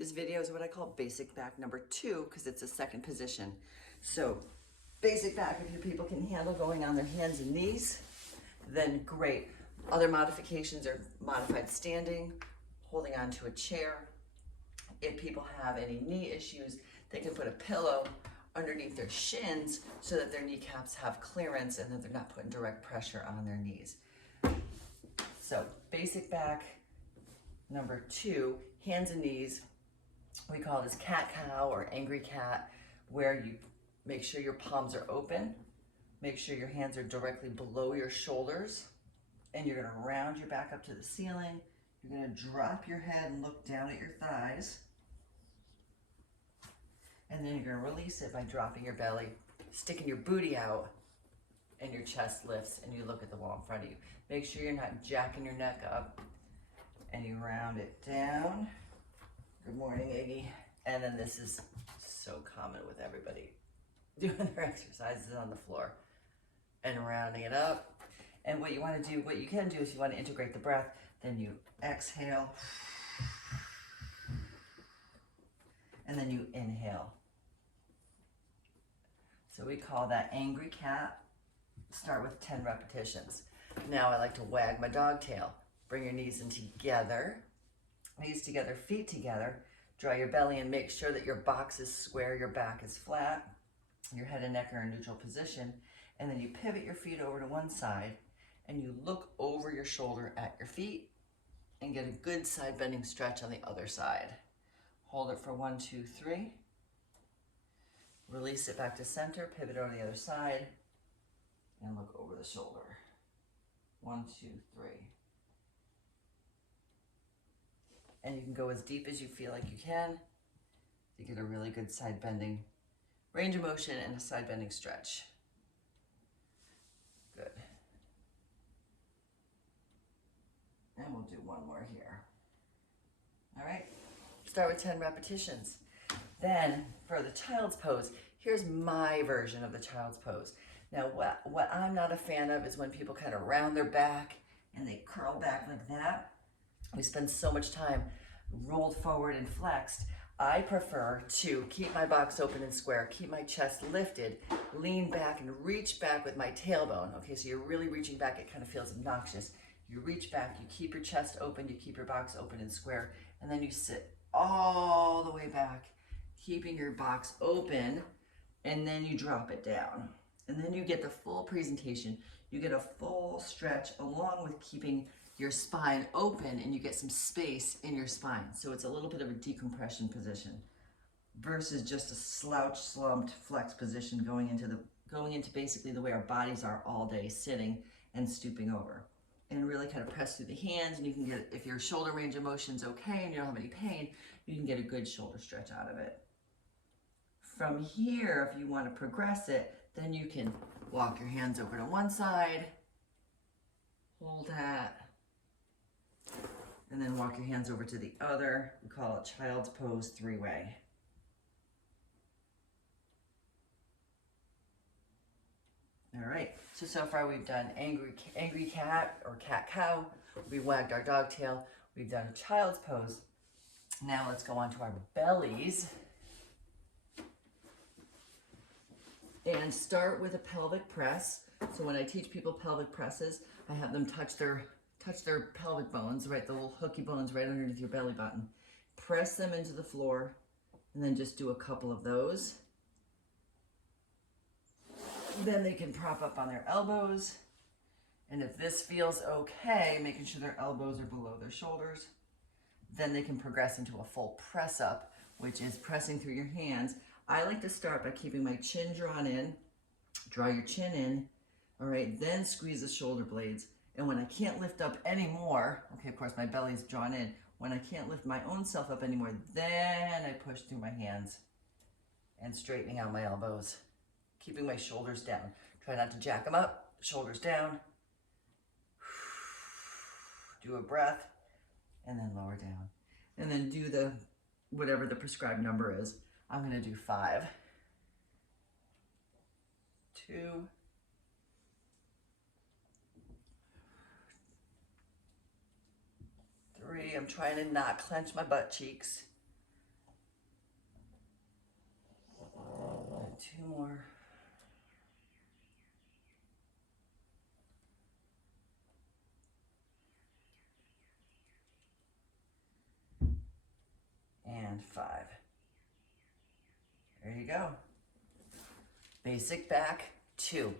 This video is what I call basic back number 2 because it's a second position. So basic back, if your people can handle going on their hands and knees, then great. Other modifications are modified standing, holding onto a chair. If people have any knee issues, they can put a pillow underneath their shins so that their kneecaps have clearance and that they're not putting direct pressure on their knees. So basic back number 2, hands and knees. We call this cat-cow or angry cat, where you make sure your palms are open, make sure your hands are directly below your shoulders, and you're gonna round your back up to the ceiling. You're gonna drop your head and look down at your thighs. And then you're gonna release it by dropping your belly, sticking your booty out, and your chest lifts and you look at the wall in front of you. Make sure you're not jacking your neck up, and you round it down. Good morning, Iggy. And then this is so common with everybody doing their exercises on the floor and rounding it up. And what you want to do, what you can do is you want to integrate the breath, then you exhale, and then you inhale. So we call that angry cat. Start with 10 repetitions. Now I like to wag my dog tail. Bring your knees in together, knees together, feet together. Draw your belly and make sure that your box is square, your back is flat, your head and neck are in neutral position. And then you pivot your feet over to one side and you look over your shoulder at your feet and get a good side bending stretch on the other side. Hold it for 1, 2, 3. Release it back to center, pivot over the other side, and look over the shoulder. 1, 2, 3. And you can go as deep as you feel like you can to get a really good side bending range of motion and a side bending stretch. Good. And we'll do one more here. All right, start with 10 repetitions. Then for the child's pose, here's my version of the child's pose. Now what I'm not a fan of is when people kind of round their back and they curl back like that. We spend so much time rolled forward and flexed. I prefer to keep my box open and square, keep my chest lifted, lean back and reach back with my tailbone. Okay, so you're really reaching back. It kind of feels obnoxious. You reach back, you keep your chest open, you keep your box open and square, and then you sit all the way back, keeping your box open, and then you drop it down. And then you get the full presentation. You get a full stretch along with keeping your spine open, and you get some space in your spine. So it's a little bit of a decompression position versus just a slouch, slumped, flex position going into basically the way our bodies are all day, sitting and stooping over. And really kind of press through the hands, and you can get, if your shoulder range of motion's okay and you don't have any pain, you can get a good shoulder stretch out of it. From here, if you want to progress it, then you can walk your hands over to one side, hold that, and then walk your hands over to the other. We call it child's pose 3-way. All right, so far we've done angry cat or cat-cow. We wagged our dog tail. We've done child's pose. Now let's go on to our bellies. And start with a pelvic press. So when I teach people pelvic presses, I have them touch their pelvic bones, right, the little hooky bones right underneath your belly button. Press them into the floor, and then just do a couple of those. Then they can prop up on their elbows. And if this feels okay, making sure their elbows are below their shoulders, then they can progress into a full press up, which is pressing through your hands. I like to start by keeping my chin drawn in. Draw your chin in, all right, then squeeze the shoulder blades. And when I can't lift up anymore, okay, of course my belly's drawn in. When I can't lift my own self up anymore, then I push through my hands and straightening out my elbows, keeping my shoulders down. Try not to jack them up, shoulders down. Do a breath, and then lower down. And then do the, whatever the prescribed number is. I'm gonna do 5, 2, 3. I'm trying to not clench my butt cheeks. 2 more. And 5. There you go. Basic back, 2.